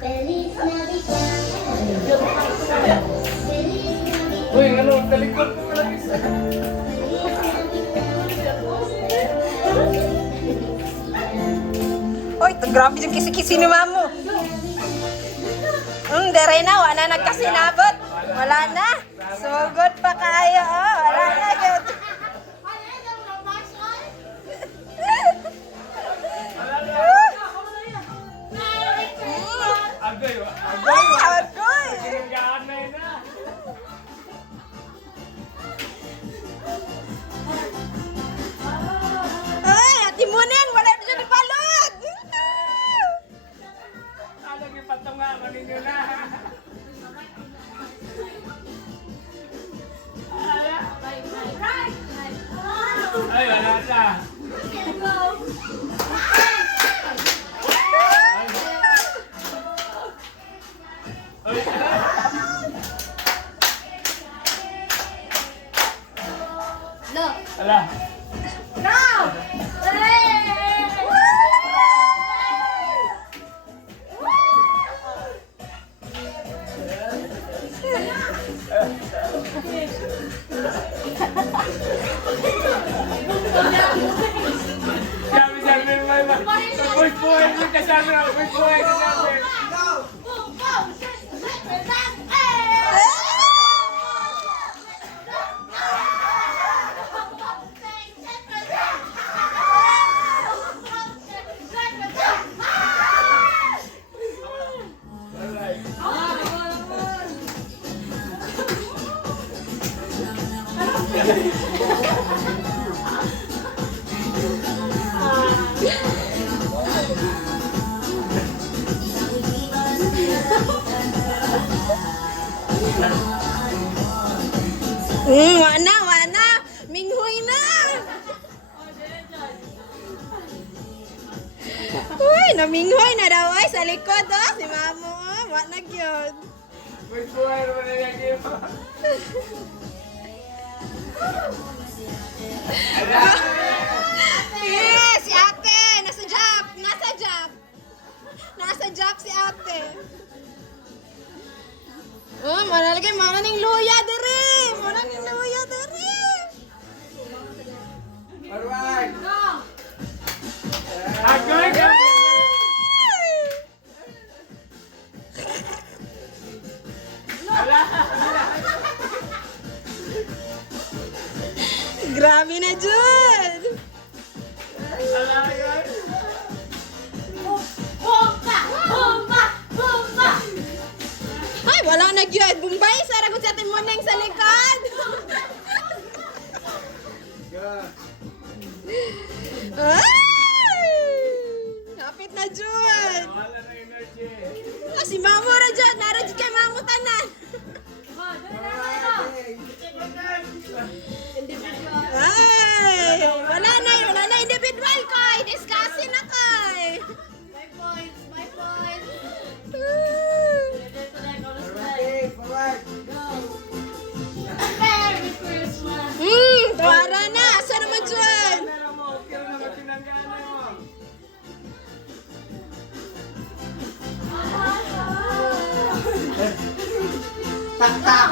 Uy, ano, talikod ko lang isa. Uy, grabe yung kisi-kisi ni Mamo. Dere na, wala na nagkasinabot. Wala na. Sugod pa kayo, oh. Wala na yun. Agoy, agoy. Agoy. Ganay na. Ay, ati Muneng, wala na siya ni Palod. Alam yung patunga, maninyo na. Ay, wala na. Ay, ala. Sabi, puy-puy, kasabi, puy-puy, kasabi. Wana, wana. Minghoy na. Uy, naminghoy na daw ay sa likod, oh. Si Mamo, oh. Wana gyud. Puy-puy, ano ba nilagay mo? Yes, si ate. Nasa job. Nasa job. Nasa job si ate. Oh, manalagay mo na ning luya diri. Mo na ning luya diri. Alright. Agoy, gabi. Ala. Grabe na jud. Ala, agoy. Ay, wala na gyud. Bumbay sa ragot sa atin mo nang sa likod. Ay! Kapit na jud. Wala na energy. Ah, si Mamo ra jud. Nara jud kay Mamo tanan. Ay, wala na individual kay. Discussing na kay. Tuwara na. Asa naman dyan? Meron mo, kaya naman pinangganan mo. Tak tak.